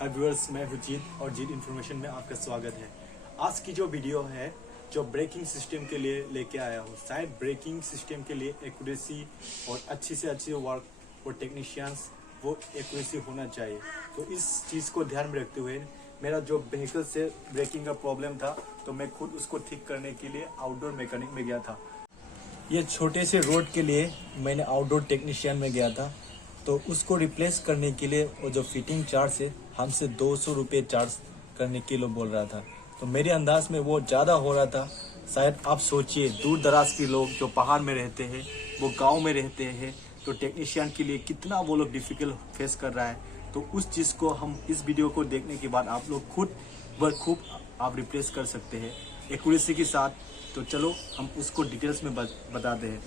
हाय viewers, मैं हूं जीत और जीत इन्फॉर्मेशन में आपका स्वागत है। आज की जो वीडियो है जो ब्रेकिंग सिस्टम के लिए लेके आया हूं। शायद ब्रेकिंग सिस्टम के लिए एक्यूरेसी और अच्छी से अच्छी वर्क और टेक्नीशियंस वो एक्यूरेसी होना चाहिए। तो इस चीज़ को ध्यान में रखते हुए मेरा जो व्हीकल से ब्रेकिंग का प्रॉब्लम था तो मैं खुद उसको ठीक करने के लिए आउटडोर मैकेनिक में गया था। ये छोटे से रोड के लिए मैंने आउटडोर टेक्नीशियन में गया था। तो उसको रिप्लेस करने के लिए वो जो फिटिंग चार्ज है हमसे 200 रुपये चार्ज करने के लिए बोल रहा था। तो मेरे अंदाज में वो ज़्यादा हो रहा था। शायद आप सोचिए, दूर दराज के लोग जो पहाड़ में रहते हैं, वो गांव में रहते हैं, तो टेक्नीशियन के लिए कितना वो लोग डिफ़िकल्ट फेस कर रहा है। तो उस चीज़ को हम इस वीडियो को देखने के बाद आप लोग खुद व खूब आप रिप्लेस कर सकते हैं एक्यूरेसी के साथ। तो चलो हम उसको डिटेल्स में बताते हैं।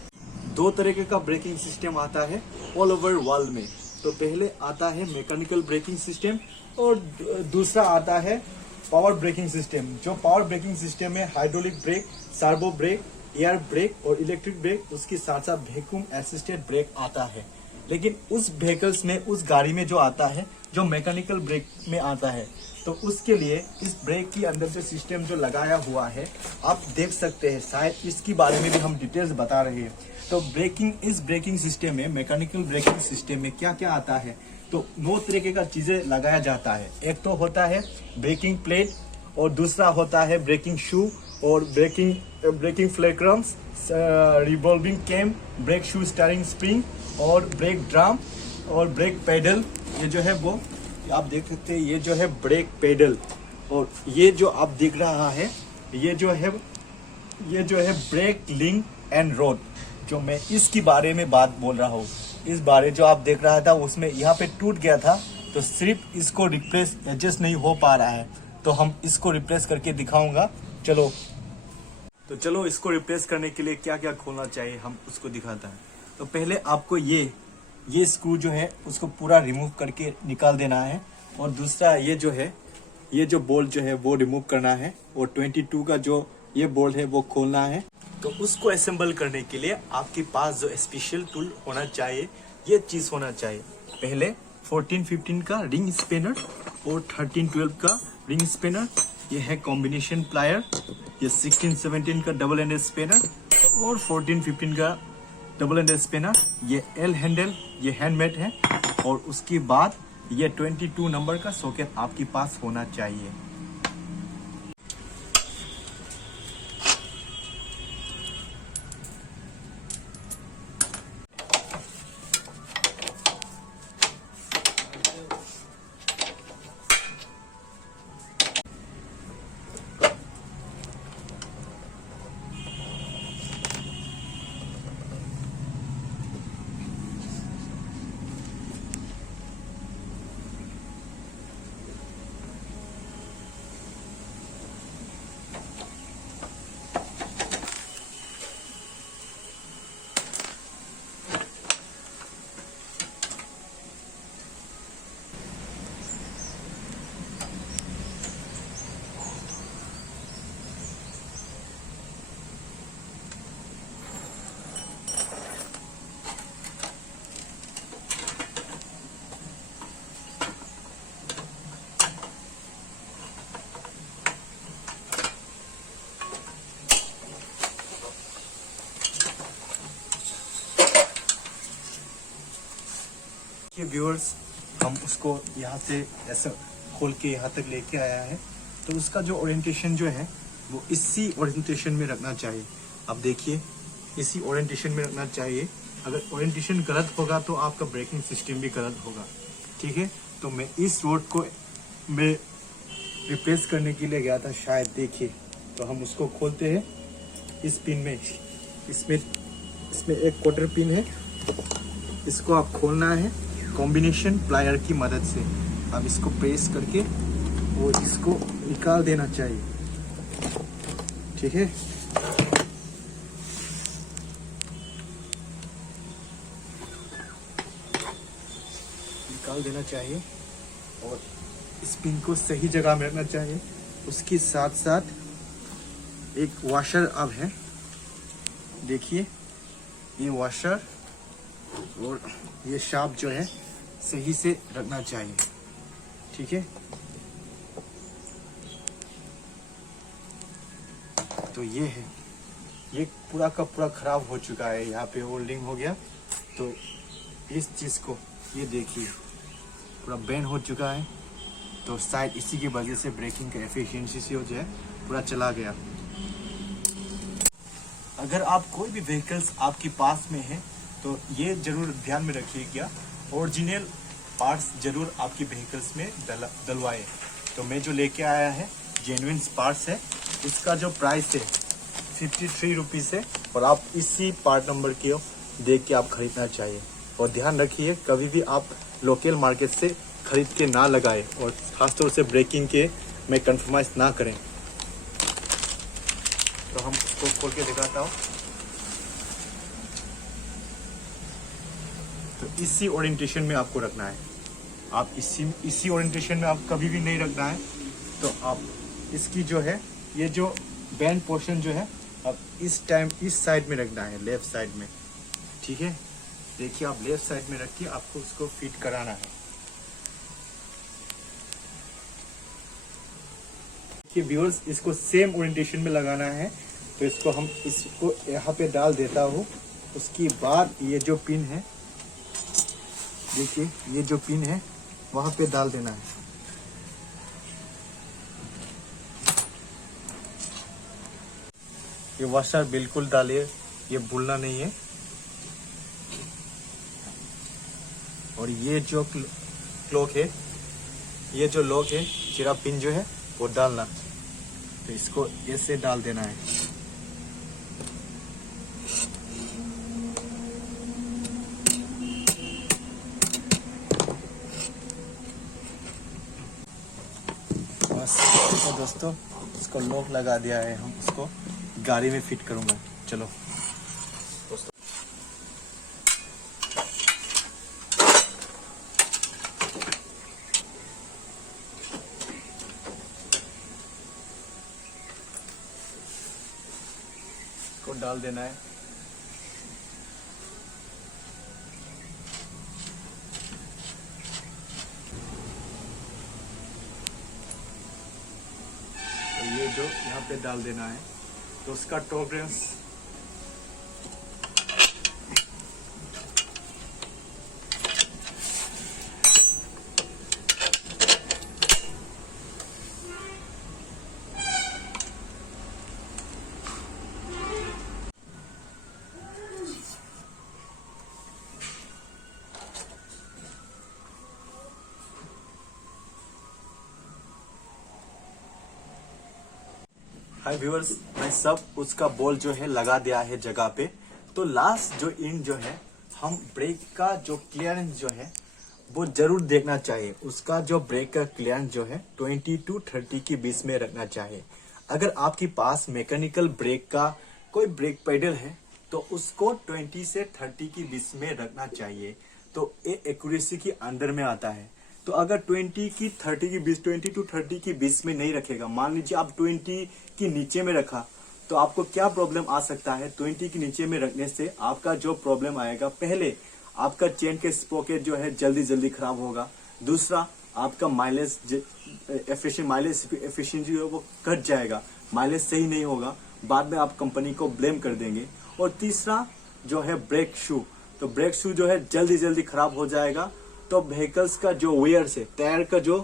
दो तरीके का ब्रेकिंग सिस्टम आता है ऑल ओवर वर्ल्ड में। तो पहले आता है मैकेनिकल ब्रेकिंग सिस्टम और दूसरा आता है पावर ब्रेकिंग सिस्टम। जो पावर ब्रेकिंग सिस्टम में hydraulic brake, servo brake, air brake और इलेक्ट्रिक ब्रेक, उसके साथ साथ वैक्यूम असिस्टेड ब्रेक आता है। लेकिन उस व्हीकल्स में, उस गाड़ी में जो आता है जो मैकेनिकल ब्रेक में आता है, तो उसके लिए इस ब्रेक के अंदर जो सिस्टम जो लगाया हुआ है आप देख सकते हैं। शायद इसके बारे में भी हम डिटेल्स बता रहे हैं। तो इस ब्रेकिंग सिस्टम में, मैकेनिकल ब्रेकिंग सिस्टम में क्या क्या आता है, तो 9 तरीके का चीजें लगाया जाता है। एक तो होता है ब्रेकिंग प्लेट और दूसरा होता है ब्रेकिंग शू और braking fulcrums, revolving cam, brake shoe steering spring और ब्रेक ड्रम और ब्रेक पेडल। ये जो है वो आप देख सकते हैं, ये जो है ब्रेक पेडल। और ये जो आप देख रहा है ये जो है ब्रेक लिंक एंड रोड। जो मैं इसके बारे में बात बोल रहा हूँ, इस बारे जो आप देख रहा था उसमें यहाँ पे टूट गया था, तो सिर्फ इसको रिप्लेस एडजस्ट नहीं हो पा रहा है। तो हम इसको रिप्लेस करके दिखाऊंगा। चलो इसको रिप्लेस करने के लिए क्या क्या खोलना चाहिए हम उसको दिखाता है। तो पहले आपको ये स्क्रू जो है उसको पूरा रिमूव करके निकाल देना है। और दूसरा ये जो बोल्ट जो है वो रिमूव करना है। और 22 का जो ये बोल्ट है वो खोलना है। तो उसको असेंबल करने के लिए आपके पास जो स्पेशल टूल होना चाहिए, ये चीज़ होना चाहिए। पहले 14-15 का रिंग स्पिनर और 13-12 का रिंग स्पिनर, ये है कॉम्बिनेशन प्लायर। ये 16-17 का डबल एंडेड स्पिनर और 14-15 का डबल एंडेड स्पिनर। ये एल हैंडल, ये हैंडमेड है। और उसके बाद ये 22 नंबर का सॉकेट आपके पास होना चाहिए। व्यूअर्स, हम उसको यहाँ से ऐसा खोल के यहाँ तक लेके आया है। तो उसका जो ओरिएंटेशन जो है वो इसी ओरिएंटेशन में रखना चाहिए। अब देखिए, इसी ओरिएंटेशन में रखना चाहिए। अगर ओरिएंटेशन गलत होगा तो आपका ब्रेकिंग सिस्टम भी गलत होगा। ठीक है, तो मैं इस रोड को मैं रिप्लेस करने के लिए गया था शायद। देखिए, तो हम उसको खोलते हैं। इस पिन में, इसमें एक क्वार्टर पिन है, इसको आप खोलना है कॉम्बिनेशन प्लायर की मदद से। अब इसको प्रेस करके और इसको निकाल देना चाहिए। ठीक है, निकाल देना चाहिए और इस पिन को सही जगह में रखना चाहिए। उसके साथ साथ एक वॉशर अब है, देखिए ये वॉशर और ये शाफ्ट जो है सही से रखना चाहिए। ठीक है। तो ये है, ये पूरा का पूरा खराब हो चुका है, यहाँ पे होल्डिंग हो गया। तो इस चीज को ये देखिए पूरा बेंड हो चुका है। तो शायद इसी की वजह से ब्रेकिंग का एफिशिएंसी से जो है पूरा चला गया। अगर आप कोई भी व्हीकल्स आपके पास में है तो ये जरूर ध्यान में रखिएगा, ओरिजिनल पार्ट्स जरूर आपकी व्हीकल्स में डलवाए। तो मैं जो लेके आया है जेन्युइन पार्ट्स है, इसका जो प्राइस है 53 रुपीज़ है। और आप इसी पार्ट नंबर के देख के आप खरीदना चाहिए। और ध्यान रखिए कभी भी आप लोकल मार्केट से खरीद के ना लगाए, और खासतौर से ब्रेकिंग के में कंप्रोमाइज ना करें। तो हम उसको खोल के दिखाता हूँ। तो इसी ओरिएंटेशन में आपको रखना है। आप इसी ओरिएंटेशन में आप कभी भी नहीं रखना है। तो आप इसकी जो है ये जो बैंड पोर्शन जो है अब इस टाइम इस साइड में रखना है, लेफ्ट साइड में। ठीक है, देखिए आप लेफ्ट साइड में रखिए, आपको उसको फिट कराना है। देखिए व्यूअर्स, इसको सेम ओरिएंटेशन में लगाना है। तो इसको हम इसको यहाँ पे डाल देता हूँ। उसके बाद ये जो पिन है, देखिए ये जो पिन है वहां पे डाल देना है। ये वॉशर बिल्कुल डालिए, ये भूलना नहीं है। और ये जो क्लॉक है, ये जो लॉक है, चिरा पिन जो है वो डालना। तो इसको ऐसे डाल देना है। बस तो दोस्तों इसको लॉक लगा दिया है, हम इसको गाड़ी में फिट करूंगा। चलो इसको डाल देना है। तो ये जो यहाँ पे डाल देना है। तो उसका टॉलरेंस हाय व्यूअर्स, मैं सब उसका बॉल जो है लगा दिया है जगह पे। तो लास्ट जो इंड जो है, हम ब्रेक का जो क्लियरेंस जो है वो जरूर देखना चाहिए। उसका जो ब्रेक का क्लियरेंस जो है 20 to 30 के बीच में रखना चाहिए। अगर आपके पास मैकेनिकल ब्रेक का कोई ब्रेक पेडल है तो उसको 20 से 30 के बीच में रखना चाहिए। तो ये एक्यूरेसी के अंदर में आता है। तो अगर 20 की 30 के बीच 20 to 30 के बीच में नहीं रखेगा, मान लीजिए आप 20 की नीचे में रखा, तो आपको क्या प्रॉब्लम आ सकता है। 20 के नीचे में रखने से आपका जो प्रॉब्लम आएगा, पहले आपका चेन के स्प्रॉकेट जो है जल्दी जल्दी खराब होगा। दूसरा, आपका माइलेज एफिशिएंसी वो घट जाएगा, माइलेज सही नहीं होगा, बाद में आप कंपनी को ब्लेम कर देंगे। और तीसरा जो है ब्रेक शू, तो ब्रेक शू जो है जल्दी जल्दी खराब हो जाएगा। तो व्हीकल्स का जो वेयर से टायर का जो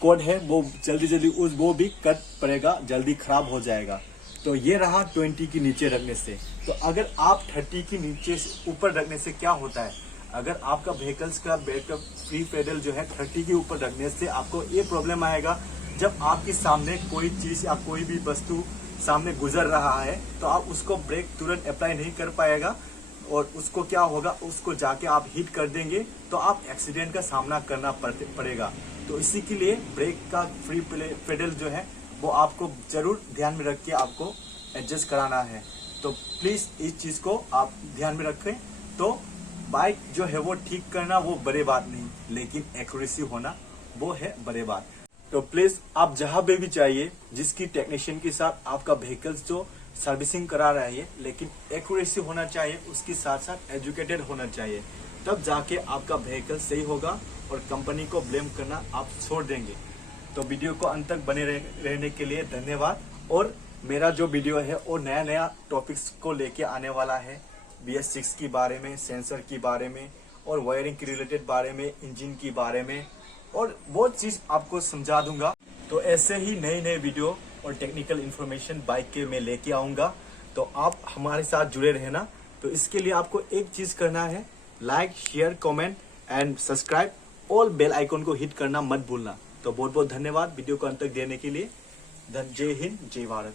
कोड है वो जल्दी जल्दी वो भी कट पड़ेगा, जल्दी खराब हो जाएगा। तो ये रहा 20 के नीचे रखने से। तो अगर आप 30 के नीचे ऊपर रखने से क्या होता है, अगर आपका व्हीकल्स का बैकअप फ्री पेडल जो है 30 के ऊपर रखने से आपको ये प्रॉब्लम आएगा, जब आपके सामने कोई चीज या कोई भी वस्तु सामने गुजर रहा है तो आप उसको ब्रेक तुरंत अप्लाई नहीं कर पाएगा। और उसको क्या होगा, उसको जाके आप हिट कर देंगे तो आप एक्सीडेंट का सामना करना पड़ेगा। तो इसी के लिए ब्रेक का फ्री पेडल जो है वो आपको जरूर ध्यान में रख के आपको एडजस्ट कराना है। तो प्लीज इस चीज को आप ध्यान में रखें। तो बाइक जो है वो ठीक करना वो बड़े बात नहीं, लेकिन एक्यूरेसी होना वो है बड़े बात। तो प्लीज आप जहां पे भी चाहिए, जिसकी टेक्नीशियन के साथ आपका व्हीकल्स जो सर्विसिंग करा रहा है, लेकिन एक्यूरेसी होना चाहिए, उसके साथ साथ एजुकेटेड होना चाहिए। तब जाके आपका व्हीकल सही होगा और कंपनी को ब्लेम करना आप छोड़ देंगे। तो वीडियो को अंत तक बने रहने के लिए धन्यवाद। और मेरा जो वीडियो है वो नया नया टॉपिक्स को लेके आने वाला है। BS6 के बारे में, सेंसर के बारे में और वायरिंग के रिलेटेड बारे में, इंजन के बारे में, और बहुत चीज आपको समझा दूंगा। तो ऐसे ही नए नए वीडियो और टेक्निकल इंफॉर्मेशन बाइक के मैं लेके आऊंगा। तो आप हमारे साथ जुड़े रहना। तो इसके लिए आपको एक चीज करना है, like, share, comment and subscribe, all bell icon को हिट करना मत भूलना। तो बहुत बहुत धन्यवाद वीडियो को अंत तक देने के लिए। जय हिंद, जय भारत।